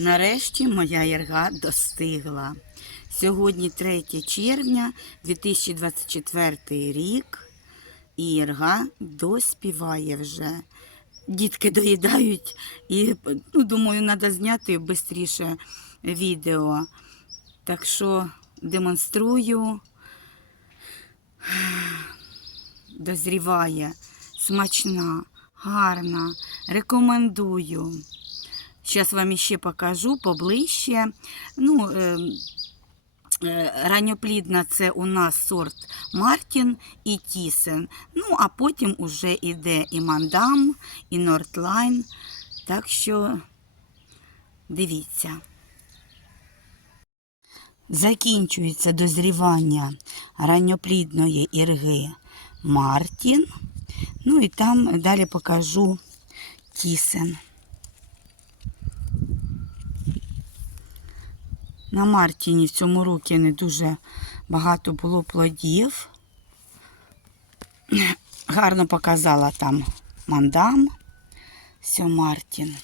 Нарешті моя ярга достигла. Сьогодні 3 червня 2024 рік, і ярга доспіває вже. Дітки доїдають, і ну, думаю, треба зняти швидше відео. Так що демонструю. Дозріває, смачна, гарна. Рекомендую. Зараз вам ще покажу поближче. Ну, е, е, ранньоплідна це у нас сорт Мартін і Тісен. Ну, а потім уже йде і Мандам, і Нортлайн. Так що дивіться. Закінчується дозрівання ранньоплідної ірги Мартін. Ну і там далі покажу Тісен. На Мартіні в цьому році не дуже багато було плодів. Гарно показала там мандам. Все, Мартін.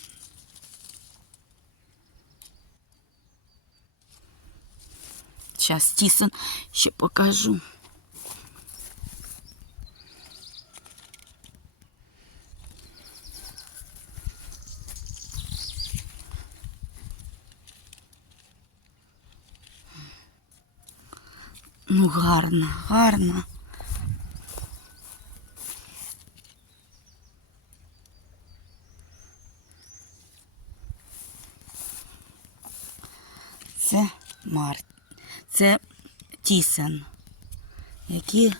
Зараз тісон ще покажу. Ну, гарно, гарно. Це Март. Це тісен. Які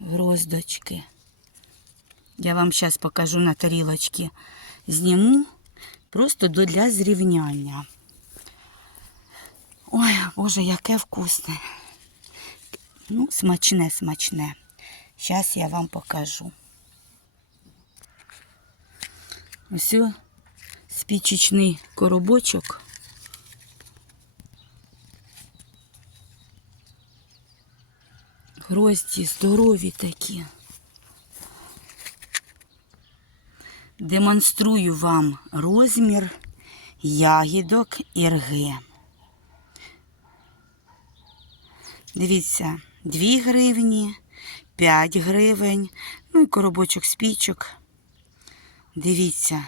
гроздочки. Я вам зараз покажу на тарілочці. Зніму просто для зрівняння. Ой, Боже, яке вкусне. Ну, смачне, смачне. Зараз я вам покажу. Ось спічечний коробочок. Грозді здорові такі. Демонструю вам розмір ягідок ірги. Дивіться, 2 гривні, 5 гривень, ну і коробочок спічок. Дивіться.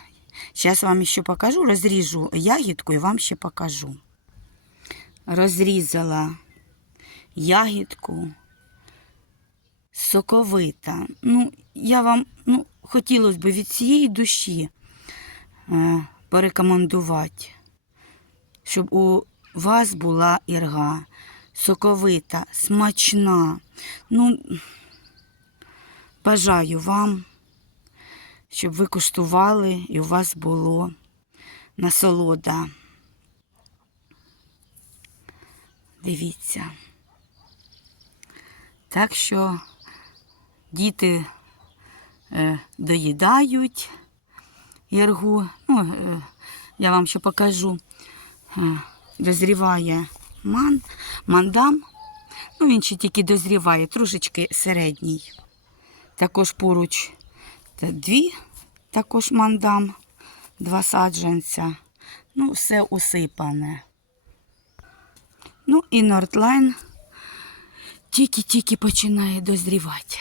Зараз вам ще покажу, розріжу ягідку і вам ще покажу. Розрізала ягідку соковита. Ну, я вам ну, хотілося б від цієї душі е, порекомендувати, щоб у вас була ірга соковита, смачна. Ну, бажаю вам, щоб ви куштували і у вас було насолода. Дивіться. Так що діти е, доїдають іргу. Ну, е, я вам ще покажу. Е, ман, мандам. Ну, він ще тільки дозріває, трошечки середній. Також поруч дві, також мандам, два саджанця. Ну, все усипане. Ну і Нортлайн тільки-тільки починає дозрівати.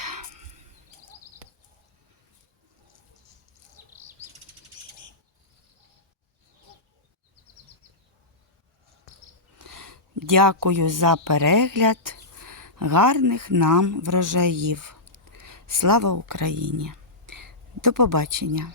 Дякую за перегляд. Гарних нам врожаїв. Слава Україні! До побачення!